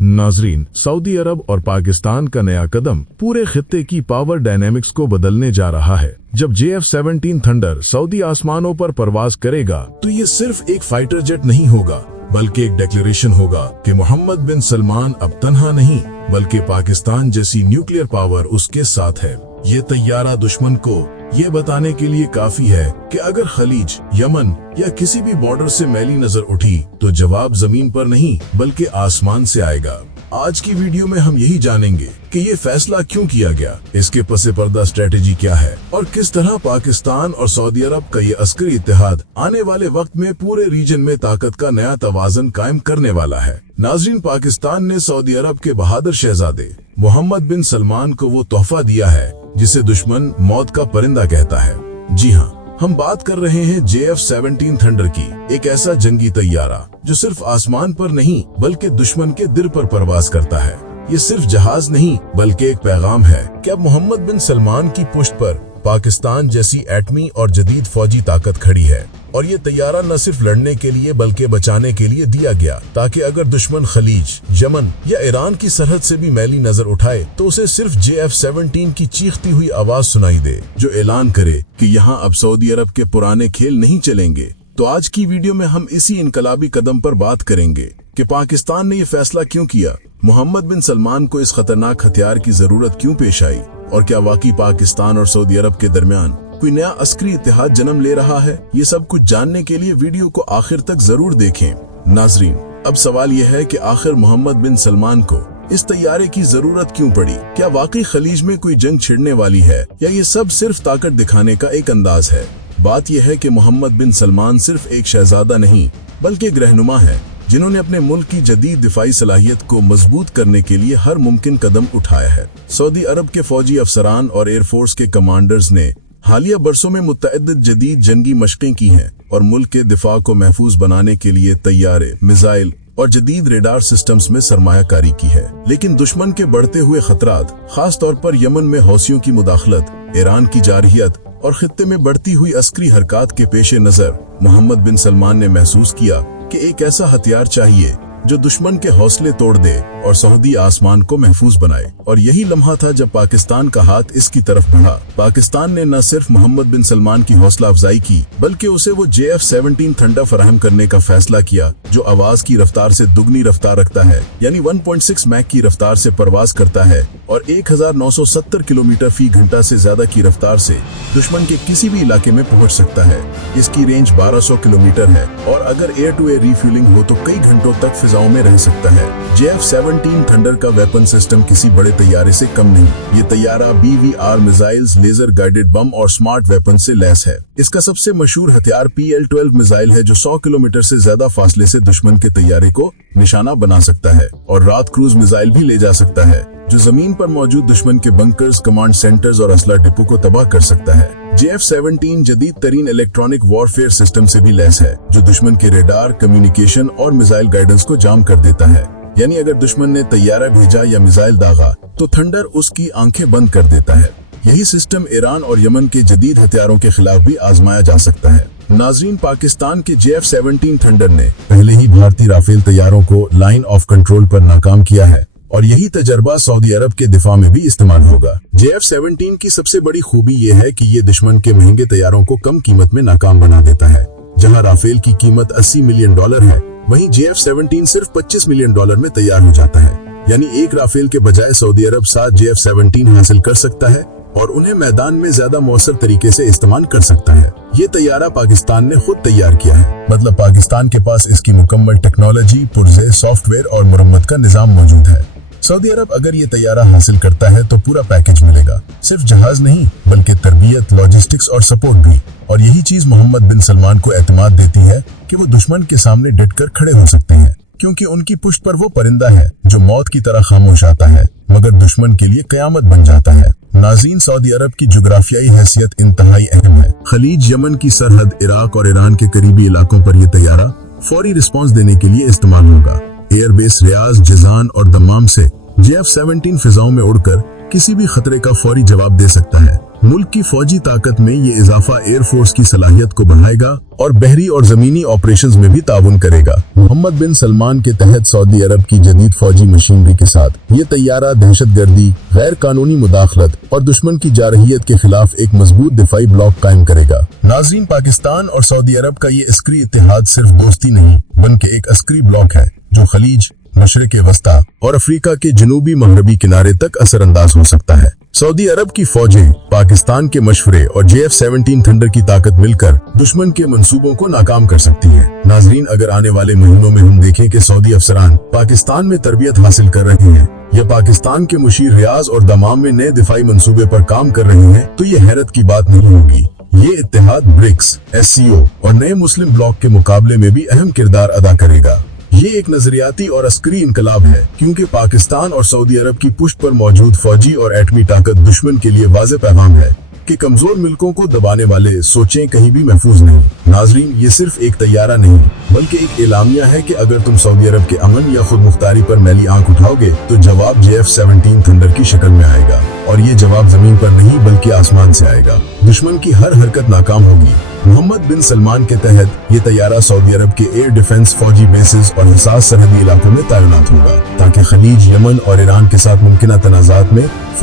नाजरीन, सऊदी अरब और पाकिस्तान का नया कदम पूरे खित्ते की पावर डायनेमिक्स को बदलने जा रहा है। जब JF-17 थंडर सऊदी आसमानों पर परवाज करेगा तो ये सिर्फ एक फाइटर जेट नहीं होगा, बल्कि एक डिक्लेरेशन होगा कि मोहम्मद बिन सलमान अब तन्हा नहीं, बल्कि पाकिस्तान जैसी न्यूक्लियर पावर उसके साथ है। ये तैयारा दुश्मन को ये बताने के लिए काफी है कि अगर खलीज, यमन या किसी भी बॉर्डर से मैली नजर उठी तो जवाब जमीन पर नहीं बल्कि आसमान से आएगा। आज की वीडियो में हम यही जानेंगे कि ये फैसला क्यों किया गया, इसके पसे पर्दा स्ट्रेटेजी क्या है और किस तरह पाकिस्तान और सऊदी अरब का ये अस्करी इत्तेहाद आने वाले वक्त में पूरे रीजन में ताकत का नया तवाज़न कायम करने वाला है। नाज़रीन, पाकिस्तान ने सऊदी अरब के बहादुर शहजादे मोहम्मद बिन सलमान को वो तोहफा दिया है जिसे दुश्मन मौत का परिंदा कहता है। जी हाँ, हम बात कर रहे हैं JF-17 थंडर की, एक ऐसा जंगी तैयारा जो सिर्फ आसमान पर नहीं बल्कि दुश्मन के दिल पर परवाज करता है। ये सिर्फ जहाज नहीं बल्कि एक पैगाम है कि अब मोहम्मद बिन सलमान की पुष्ट पर पाकिस्तान जैसी एटमी और जदीद फौजी ताकत खड़ी है। और ये तैयारा न सिर्फ लड़ने के लिए बल्कि बचाने के लिए दिया गया, ताकि अगर दुश्मन खलीज, यमन या ईरान की सरहद से भी मैली नजर उठाए तो उसे सिर्फ JF-17 की चीखती हुई आवाज सुनाई दे, जो ऐलान करे कि यहाँ अब सऊदी अरब के पुराने खेल नहीं चलेंगे। तो आज की वीडियो में हम इसी इनकलाबी कदम पर बात करेंगे कि पाकिस्तान ने ये फैसला क्यों किया, मोहम्मद बिन सलमान को इस खतरनाक हथियार की जरूरत क्यों पेश आई, और क्या वाकई पाकिस्तान और सऊदी अरब के दरमियान कोई नया अस्करी इत्तेहाद जन्म ले रहा है। ये सब कुछ जानने के लिए वीडियो को आखिर तक जरूर देखें। नाजरीन, अब सवाल यह है कि आखिर मोहम्मद बिन सलमान को इस तैयारे की जरूरत क्यों पड़ी? क्या वाकई खलीज में कोई जंग छिड़ने वाली है या ये सब सिर्फ ताकत दिखाने का एक अंदाज है? बात यह है कि मोहम्मद बिन सलमान सिर्फ एक शहजादा नहीं बल्कि एक रहनुमा है जिन्होंने अपने मुल्क की जदीद दिफाई सलाहियत को मजबूत करने के लिए हर मुमकिन कदम उठाया है। सऊदी अरब के फौजी अफसरान और एयरफोर्स के कमांडर्स ने हालिया बरसों में मुतअद्दिद जदीद जंगी मशक़ें की हैं और मुल्क के दिफा को महफूज बनाने के लिए तैयारे, मिसाइल और जदीद रेडार सिस्टम्स में सरमायाकारी की है। लेकिन दुश्मन के बढ़ते हुए खतरात, खास तौर पर यमन में हौसियों की मुदाखलत, ईरान की जारहियत और खित्ते में बढ़ती हुई अस्करी हरकत के पेश नजर मोहम्मद बिन सलमान ने महसूस किया कि एक ऐसा हथियार चाहिए जो दुश्मन के हौसले तोड़ दे और सऊदी आसमान को महफूज बनाए। और यही लम्हा था जब पाकिस्तान का हाथ इसकी तरफ बढ़ा। पाकिस्तान ने न सिर्फ मोहम्मद बिन सलमान की हौसला अफजाई की बल्कि उसे वो JF-17 थंडर फराहम करने का फैसला किया, जो आवाज की रफ्तार से दुगनी रफ्तार रखता है, यानी 1.6 मैक की रफ्तार से परवाज करता है और 1970 किलोमीटर फी घंटा से ज्यादा की रफ्तार से दुश्मन के किसी भी इलाके में पहुंच सकता है। इसकी रेंज 1200 किलोमीटर है और अगर एयर टू एयर रिफ्यूलिंग हो तो कई घंटों तक फिजाओं में रह सकता है। JF-17 थंडर का वेपन सिस्टम किसी बड़े तैयारे से कम नहीं। ये तैयारा BVR missiles, laser guided bomb और स्मार्ट वेपन से लैस है। इसका सबसे मशहूर हथियार PL-12 मिसाइल है, जो 100 किलोमीटर से ज्यादा फासले से दुश्मन के तैयारे को निशाना बना सकता है, और रात क्रूज मिसाइल भी ले जा सकता है, जो जमीन पर मौजूद दुश्मन के बंकर्स, कमांड सेंटर्स और असला डिपो को तबाह कर सकता है। JF-17 जदीद तरीन इलेक्ट्रॉनिक वॉरफेयर सिस्टम से भी लैस है, जो दुश्मन के रेडार, कम्युनिकेशन और मिसाइल गाइडेंस को जाम कर देता है। यानी अगर दुश्मन ने तैयारा भेजा या मिसाइल दागा तो थंडर उसकी आंखें बंद कर देता है। यही सिस्टम ईरान और यमन के जदीद हथियारों के खिलाफ भी आजमाया जा सकता है। नाजरीन, पाकिस्तान के JF-17 थंडर ने पहले ही भारतीय राफेल तैयारों को लाइन ऑफ कंट्रोल पर नाकाम किया है और यही तजर्बा सऊदी अरब के दिफा में भी इस्तेमाल होगा। JF-17 की सबसे बड़ी खूबी यह है कि ये दुश्मन के महंगे तैयारों को कम कीमत में नाकाम बना देता है। जहां राफेल की कीमत $80 मिलियन है, वहीं JF-17 सिर्फ $25 मिलियन में तैयार हो जाता है। यानी एक राफेल के बजाय सऊदी अरब 7 JF-17 हासिल कर सकता है और उन्हें मैदान में ज्यादा मौसर तरीके से इस्तेमाल कर सकता है। ये तैयारा पाकिस्तान ने खुद तैयार किया है, मतलब पाकिस्तान के पास इसकी मुकम्मल टेक्नोलॉजी, पुर्जे, सॉफ्टवेयर और मुरम्मत का निजाम मौजूद है। सऊदी अरब अगर ये तैयारा हासिल करता है तो पूरा पैकेज मिलेगा, सिर्फ जहाज नहीं बल्कि तरबियत, लॉजिस्टिक्स और सपोर्ट भी। और यही चीज मोहम्मद बिन सलमान को एतमाद देती है कि वो दुश्मन के सामने डटकर खड़े हो सकते हैं, क्योंकि उनकी पुष्ट पर वो परिंदा है जो मौत की तरह खामोश आता है मगर दुश्मन के लिए कयामत बन जाता है। नाज़रीन, सऊदी अरब की जुग्राफियाई हैसियत इंतहाई अहम है। खलीज, यमन की सरहद, इराक और ईरान के करीबी इलाकों पर यह तैयारा फौरी रिस्पॉन्स देने के लिए इस्तेमाल होगा। एयरबेस रियाज, जिजान और दमाम से JF-17 फिजाओं में उड़कर किसी भी खतरे का फौरी जवाब दे सकता है। मुल्क की फौजी ताकत में ये इजाफा एयरफोर्स की सलाहियत को बढ़ाएगा और बहरी और जमीनी ऑपरेशंस में भी ताउन करेगा। मोहम्मद बिन सलमान के तहत सऊदी अरब की जदीद फौजी मशीनरी के साथ ये तैयारा दहशतगर्दी, गैर कानूनी मुदाखलत और दुश्मन की जारहियत के खिलाफ एक मजबूत दिफाई ब्लॉक कायम करेगा। नाज़रीन, पाकिस्तान और सऊदी अरब का ये अस्करी इत्तेहाद सिर्फ दोस्ती नहीं बल्कि एक अस्करी ब्लॉक है जो खलीज, मशरिक वस्ता और अफ्रीका के जनूबी मगरबी किनारे तक असरअंदाज हो सकता है। सऊदी अरब की फौजें पाकिस्तान के मशवरे और JF-17 थंडर की ताकत मिलकर दुश्मन के मंसूबों को नाकाम कर सकती है। नाजरीन, अगर आने वाले महीनों में हम देखें कि सऊदी अफसरान पाकिस्तान में तरबियत हासिल कर रहे हैं या पाकिस्तान के मुशीर रियाज और दमाम में नए दिफाई मंसूबे पर काम कर रहे हैं तो ये हैरत की बात नहीं होगी। ये इत्तेहाद ब्रिक्स, SCO और नए मुस्लिम ब्लॉक के मुकाबले में भी अहम किरदार अदा करेगा। ये एक नजरियाती और अस्करी इनकलाब है क्योंकि पाकिस्तान और सऊदी अरब की पुष्ट पर मौजूद फौजी और एटमी ताकत दुश्मन के लिए वाज़ेह पैगाम है कि कमजोर मुल्कों को दबाने वाले सोचें कहीं भी महफूज नहीं। नाजरीन, ये सिर्फ एक तैयारा नहीं बल्कि एक एलामिया है कि अगर तुम सऊदी अरब के अमन या खुद मुख्तारी पर मैली आंख उठाओगे तो जवाब JF-17 थंडर की शक्ल में आएगा और ये जवाब जमीन पर नहीं बल्कि आसमान से आएगा। दुश्मन की हर हरकत नाकाम होगी। मोहम्मद बिन सलमान के तहत ये तैयारा सऊदी अरब के एयर डिफेंस, फौजी बेसिस और हसास सरहदी इलाकों में तैनात होगा ताकि खलीज, यमन और ईरान के साथ मुमकिन तनाज़ात में